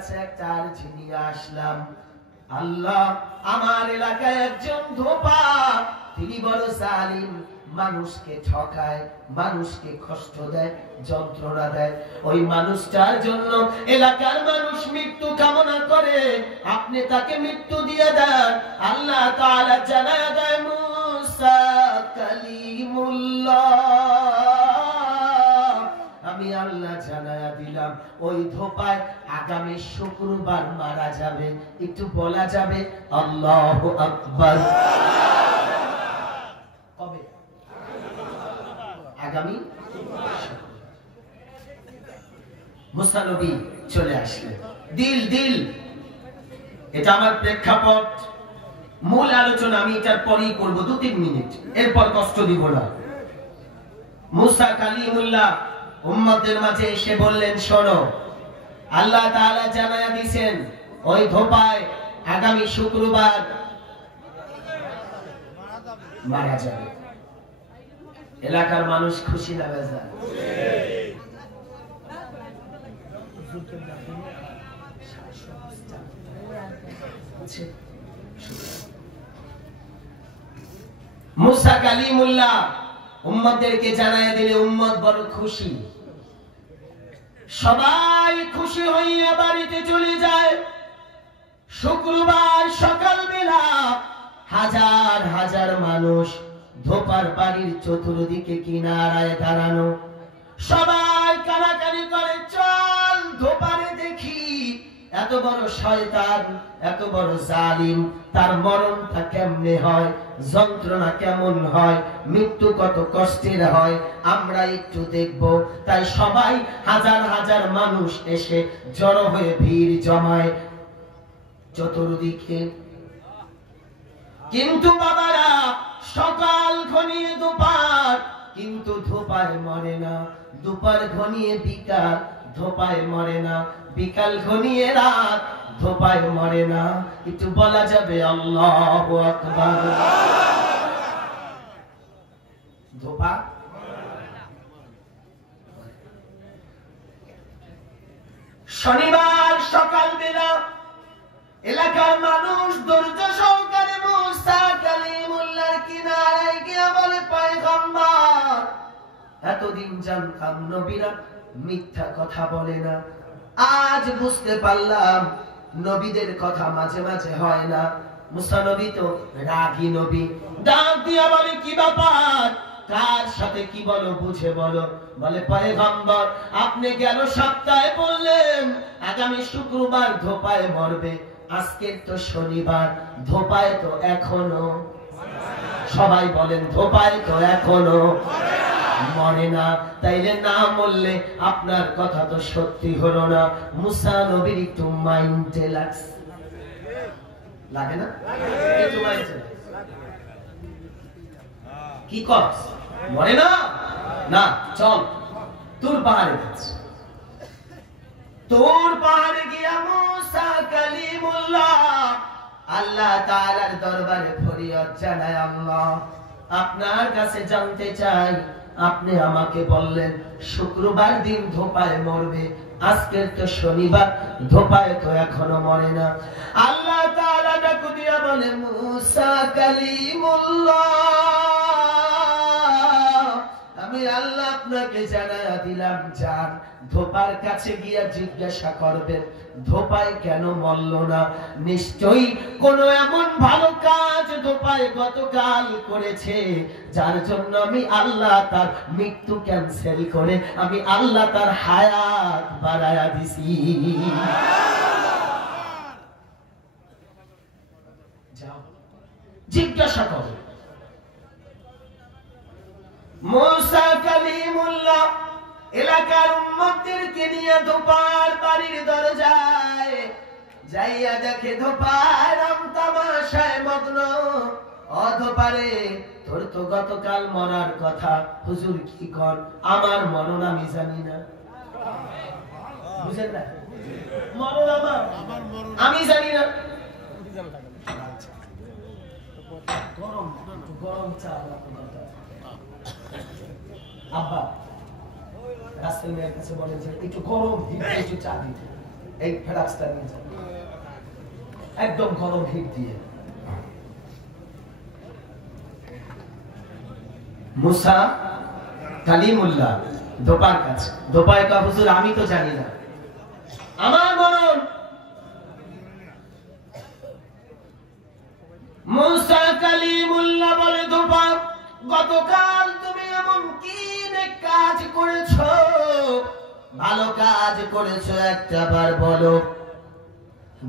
কাছে একটা আরজি নিয়ে আসলাম, আল্লাহ আমার এলাকায় একজন ধোপা, তিনি বড় জালিম, মানুষকে ঠকায়, মানুষকে কষ্ট দেয়, যন্ত্রণা দেয়। ওই মানুষটার জন্য এলাকার মানুষ মৃত্যু কামনা করে, আপনি তাকে মৃত্যু দিয়ে দেন। আল্লাহ তাআলা জানায়া দেয়, মুসা কালিমুল্লাহ, আমি আল্লাহ জানায়া দিলাম ওই ধোপায় আগামী শুক্রবার মারা যাবে। একটু বলা যাবে আল্লাহু আকবার। কবে? আগামী মুসা নবী চলে আসলেন। দিল এটা আমার প্রেক্ষাপট, মূল আলোচনা আমি এটার পরেই করব, 2-3 মিনিট, এরপর কষ্ট দিব না। মুসা কালিমুল্লাহ উম্মতের মাঝে এসে বললেন, শোনো, আল্লাহ তাআলা জানায়া দিয়েছেন ওই ধোপায় আগামী শুক্রবার মারা যাবে। এলাকার মানুষ খুশি না বেজার? মুসা কালিমুল্লাহ উম্মতদেরকে জানায় দিলে উম্মত বড় খুশি, সবাই খুশি হইয়া বাড়িতে চলে যায়। শুক্রবার সকালবেলা হাজার হাজার মানুষ ধোপার বাড়ির চতুর্দিকে কিনারায় দাঁড়ানো, সবাই কানাকানি করে, চল ধোপারে দেখি, এত বড় শয়তান, এত বড় জালিম, তার মরণটা কেমনে হয়, যন্ত্রণা কেমন হয়, মৃত্যু কত কষ্টের হয়, আমরা একটু দেখব। তাই সবাই হাজার হাজার মানুষ এসে জড়ো হয়ে ভিড় জমায় চতুর্দিকে। কিন্তু বাবারা, সকাল ঘনিয়ে দুপার, কিন্তু ধোপায় মরে না। দুপার ঘনিয়ে বিকাল, ধোপায় মরে না। বিকাল ঘনিয়ে রাত, ধোপায় মরে না। একটু বলা যাবে আল্লাহু আকবার। ধোপা শনিবার সকালবেলা এলাকার মানুষ ধৈর্য সহকারে মুসা কালিমুল্লাহর কিনারায় গিয়ে বলে, পয়গম্বর, এতদিন জানতাম নবীরা মিথ্যা কথা বলে না, আজ বুঝতে পারলাম নবীদের কথা মাঝে মাঝে হয় না। মুসা নবী তো রাগী নবী, ডাক দিয়া বলে, কি ব্যাপার, কার সাথে কি বলো, বুঝে বলো। বলে, পয়গম্বর, আপনি গেল সপ্তাহে বললেন আগামী শুক্রবার ধোপায় মরবে, আজকের তো শনিবার, ধোপায় তো এখনো, সবাই বলেন ধোপায় তো এখনো মরে না, তাইলে না মরলে আপনার কথা তো সত্যি হলো না। মুসা নবীর একটু মাইন্ডে লাগছে, লাগে না? একটু মাইন্ডে কি করছ, মরে না, না চল তোর পাহাড়ে যাচ্ছি। তোর পাহাড়ে গিয়া মুসা কালিমুল্লাহ আল্লাহ তাআলার দরবারে ফরিয়াদ জানায়, আল্লাহ আপনার কাছে জানতে চাই, আপনি আমাকে বললেন শুক্রবার দিন ধোপায় মরবে, আজকের তো শনিবার, ধোপায় তো এখনো মরে না। আল্লাহ তাআলা ডাক দিয়া বলে, মুসা কালিমুল্লাহ, আমি আল্লাহ আপনাকে জানায়া দিলাম, যান ধোপার কাছে গিয়া জিজ্ঞাসা করবেন ধোপায় কেন মরল না। নিশ্চয়ই কোনো এমন ভালো কাজ ধোপায় গতকাল করেছে, যার জন্য আমি আল্লাহ তার মৃত্যু ক্যান্সেল করে আমি আল্লাহ তার হায়াত বাড়ায়া দিছি। যাও জিজ্ঞাসা করো। মুসা কালিমুল্লাহ এলাকার উম্মতদেরকে নিয়ে ধোপার বাড়ির দরজায় যাইয়া দেখে ধোপার তামাশায় মগ্ন। অধপারে, তোর তো গতকাল মরার কথা, হুজুর কি কর, আমার মরণ আমি জানি না। বুঝেন না, মরণ আমার আমি জানি না। গরম গরম চা আব্বা রাসেল মেয়ের কাছে বলেন যে একটু গরম একটু চা দিতে। এই ফ্লাক্সটা নিয়ে যান, একদম গরম হিট দিয়ে। মুসা কালিমুল্লাহ দোপার কাছে, দোপায় কা হুজুর আমি তো জানি না, আমার বলুন। মুসা কালিমুল্লাহ বলে, দোপা গতকাল তুমি এমন কি কাজ করেছো, ভালো কাজ করেছো, একটা বার বলো।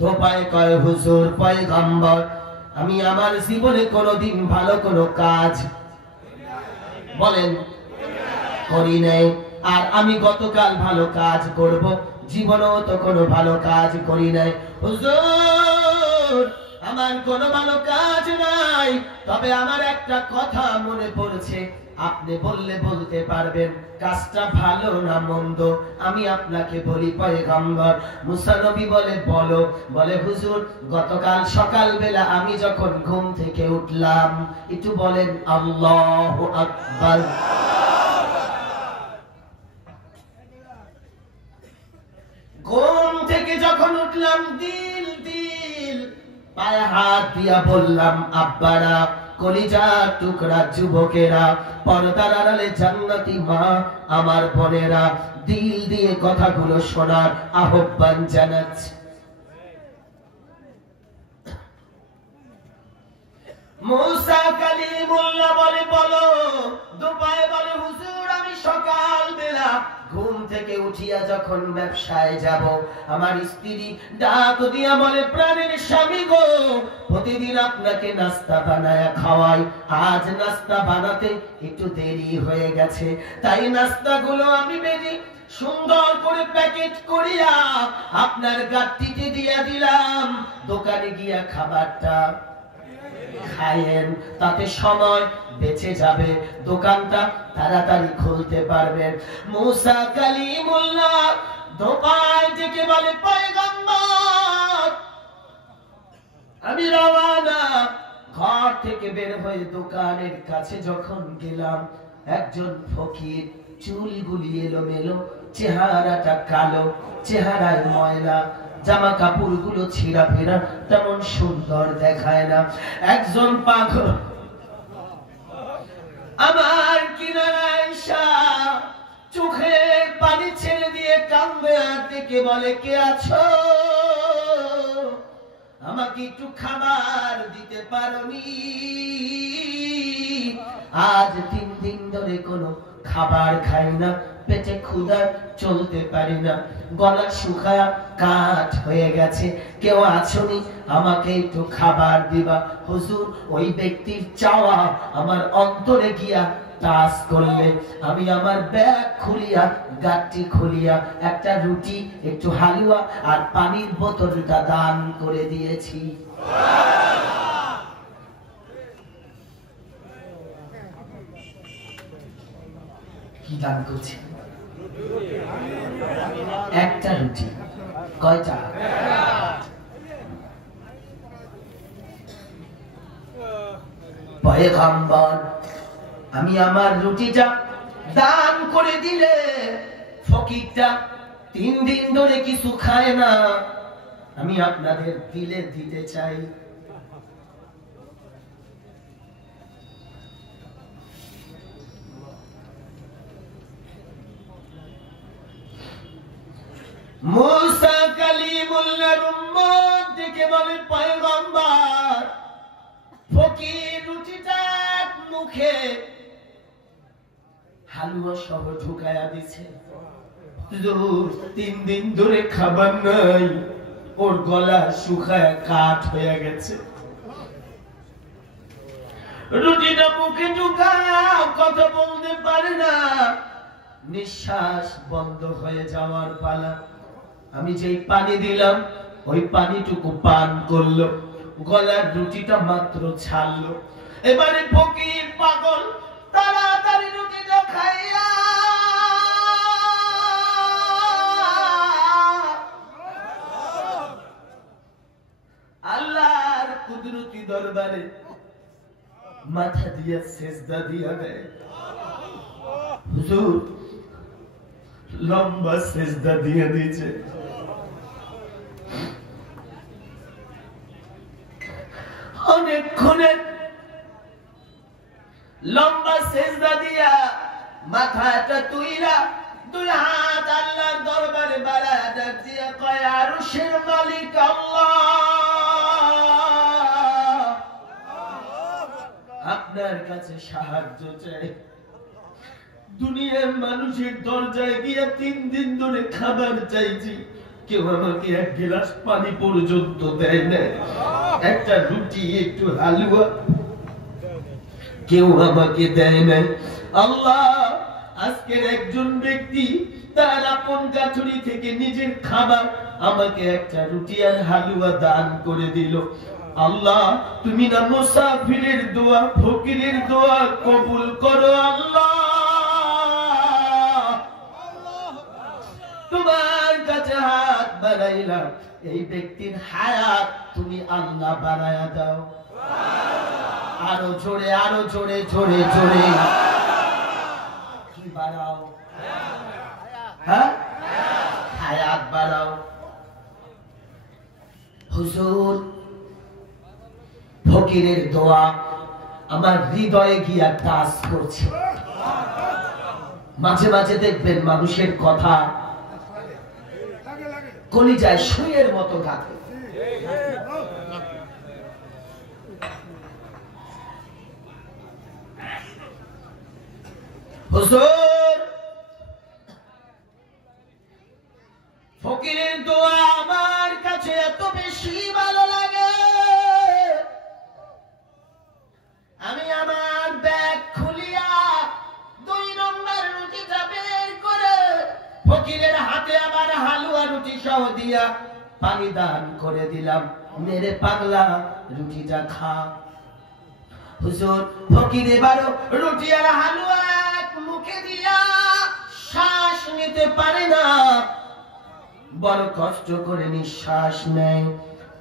দোপায় কয় হুজুর পয়গম্বর আমি আমার জীবনে কোনোদিন ভালো কোনো কাজ বলেন করি নাই, আর আমি গতকাল ভালো কাজ করব, জীবনেও তো কোনো ভালো কাজ করি নাই। হুজুর আমার কোনো ভালো কাজ নাই, তবে আমার একটা কথা মনে পড়ছে, আপনি বললে বলতে পারবেন কাজটা ভালো না মন্দ, আমি আপনাকে বলি পয়গম্বর। মুসা নবী বলে বলো। বলে হুজুর গতকাল সকালবেলা আমি যখন ঘুম থেকে উঠলাম, একটু বলেন আল্লাহু আকবার। ঘুম থেকে যখন উঠলাম, দিল দিল পায়ে হাত দিয়া বললাম আব্বারা, কলিজার টুকরা যুবকেরা, পর্দার আড়ালে জান্নাতি মা আমার বোনেরা, দিল দিয়ে কথাগুলো শোনার আহ্বান জানাচ্ছি। মুসা কালিমুল্লাহ বলে বলো। দুপায়ে বলে হুজুর আমি সকাল বেলা ঘুম থেকে উঠিয়া যখন ব্যবসায় যাব, আমার স্ত্রী ডাক দিয়া বলে প্রাণের স্বামী গো, প্রতিদিন আপনাকে নাস্তা বানায়া খাওয়াই, আজ নাস্তা বানাতে একটু দেরি হয়ে গেছে, তাই নাস্তাগুলো আমি বেরি সুন্দর করে প্যাকেট করিয়া আপনার গাড়িতে দিয়া দিলাম, দোকানে গিয়া খাবারটা খায়েন, তাতে সময় বেঁচে যাবে, দোকানটা তাড়াতাড়ি খুলতে পারবেন। মুসা কালিমুল্লাহ দোপায় থেকে বলে পয়গম্বর আমি রওনা। ঘর থেকে বের হয়ে দোকানের কাছে যখন গেলাম, একজন ফকির, চুলগুলি এলোমেলো, চেহারাটা কালো, চেহারায় ময়লা, জামা কাপড় গুলো ছিঁড়া ফেরা, তেমন সুন্দর দেখায় না। একজন পাগল আমার কিনারায় এসে চোখের পানি ছেড়ে দিয়ে কান্দে, আর ডেকে বলে কে আছো, আমাকে একটু খাবার দিতে পারোনি, আজ 3 দিন ধরে কোনো খাবার খাই না, পেটে ক্ষুধা, চলতে পারি না, গলা শুকায়া কাঠ হয়ে গেছে, কেউ আছোনি আমাকে একটু খাবার দিবা। হুজুর ওই ব্যক্তির চাওয়া আমার অন্তরে গিয়া টাচ করলে, আমি আমার ব্যাগ খুলিয়া, গাড়ি খুলিয়া একটা রুটি, একটু হালুয়া আর পানির বোতলটা দান করে দিয়েছি। কি দান করছি? একটা রুটি। কয়টা? পয়গম্বর আমি আমার রুটিটা দান করে দিলে, ফকিরটা 3 দিন ধরে কিছু খায় না, আমি আপনাদের দিলে দিতে চাই। মুসা কালিমুল্লাহর উম্মত দেখে বলে পয়গম্বর, ফকির রুটিটা মুখে হালুয়া সহ ঢুকায়া দিছে, 3 দিন ধরে খাবার নাই, ওর গলা শুকায়া কাঠ হয়ে গেছে, রুটিটা মুখে ঢুকায়া কথা বলতে পারে না, নিঃশ্বাস বন্ধ হয়ে যাওয়ার পালা। আমি যেই পানি দিলাম ওই পানিটুকু পান করলো, গলার রুটিটা মাত্র ছাড়লো। এবারে ফকির পাগল তাড়াতাড়ি রুটিটা খাইয়া আল্লাহর কুদরতি দরবারে মাথা দিয়ে সেজদা দিয়া দেয়। হুজুর লম্বা সেজদা দিয়ে দিয়েছে, এক্ষুনি লম্বা সেজদা দিয়া মাথাটা তুইলা দুই হাত আল্লাহর দরবারে বাড়ায় ডাক দিয়া কয়, আরশের মালিক আল্লাহ, আপনার কাছে সাহায্য চাই। দুনিয়ার মানুষের দরজায় গিয়া 3 দিন ধরে খাবার চাইছি, কেউ আমাকে এক গ্লাস পানি পর্যন্ত দেয় না, একটা রুটি একটু হালুয়া কেউ আমাকে দেয় না। আল্লাহ, আজকের একজন ব্যক্তি তার আপন কাঠুরি থেকে নিজের খাবার আমাকে একটা রুটি আর হালুয়া দান করে দিল। আল্লাহ, তুমি না মুসাফিরের দোয়া, ফকিরের দোয়া কবুল করো। আল্লাহ, তোমার কাছে হাত বাড়াইলাম, এই ব্যক্তির হায়াত তুমি আল্লাহ বাড়ায়া দাও। আরো জোরে, আরো জোরে, জোরে জোরে কি বাড়াও? হ্যাঁ, হায়াত বাড়াও। হুজুর, ফকিরের দোয়া আমার হৃদয়ে গিয়া কাজ করছে। মাঝে মাঝে দেখবেন মানুষের কথা কলিজায় সুইয়ের মতো গাঁথে। হুজুর, ফকিরের দোয়া আমার কাছে এত বেশি ভালো লাগে, আমি আমার ব্যাগ খুলিয়া 2 নম্বর রুটিটা বের করে ফকিরের হাতে আবার হালুয়া রুটি সহ দিয়া পানি দান করে দিলাম, মেরে পাগলা রুটিটা খা। হুজুর, ফকির এবারও রুটি আর হালুয়া মুখে দিয়া শ্বাস নিতে পারে না, বড় কষ্ট করে নিঃশ্বাস নেয়।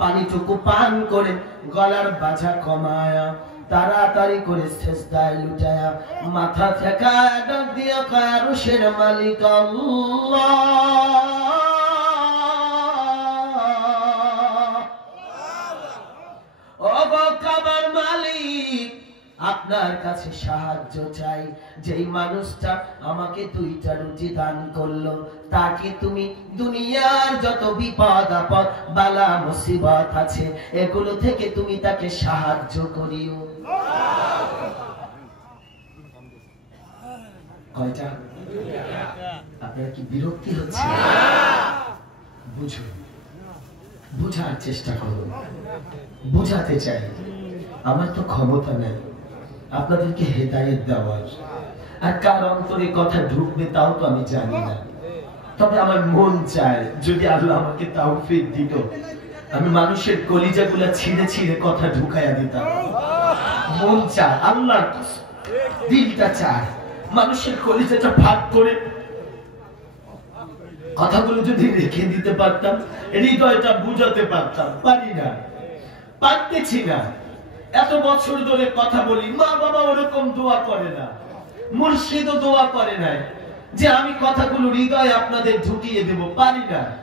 পানিটুকু পান করে গলার বাজা কমায়া তাড়াতাড়ি করে সেজদায় লুটায়া মাথা ঠেকায় ডাক দিয়া কয়, আরশের মালিক আল্লাহ, ও কাবার মালিক, আপনার কাছে সাহায্য চাই। যেই মানুষটা আমাকে 2টা রুটি দান করলো, তাকে তুমি দুনিয়ার যত বিপদ আপদ বালা মুসিবত আছে এগুলো থেকে তুমি তাকে সাহায্য করিও। কয়টা? আপনার কি বিরক্তি হচ্ছে? বুঝুন, বুঝার চেষ্টা করুন, বুঝাতে চাই। আমার তো ক্ষমতা নেই আপনাদেরকে হেদায়েত দেওয়ার, আর কার অন্তরে কথা ঢুকবে তাও তো আমি জানি না। তবে আমার মন চায় যদি আল্লাহ আমাকে তাওফিক দিত, আমি মানুষের কলিজাগুলা ছিঁড়ে ছিঁড়ে কথা ঢুকাইয়া দিতাম। মন চায়, আল্লাহর কসম, দিলটা চায় মানুষের কলিজাটা ভাগ করে কথাগুলো যদি রেখে দিতে পারতাম, হৃদয়টা বুঝাতে পারতাম। পারি না, পারতেছি না। এত বছর ধরে কথা বলি, মা বাবা ওরকম দোয়া করে না, মুর্শিদও দোয়া করে নাই যে আমি কথাগুলো হৃদয়ে আপনাদের ঢুকিয়ে দেব। পারি না।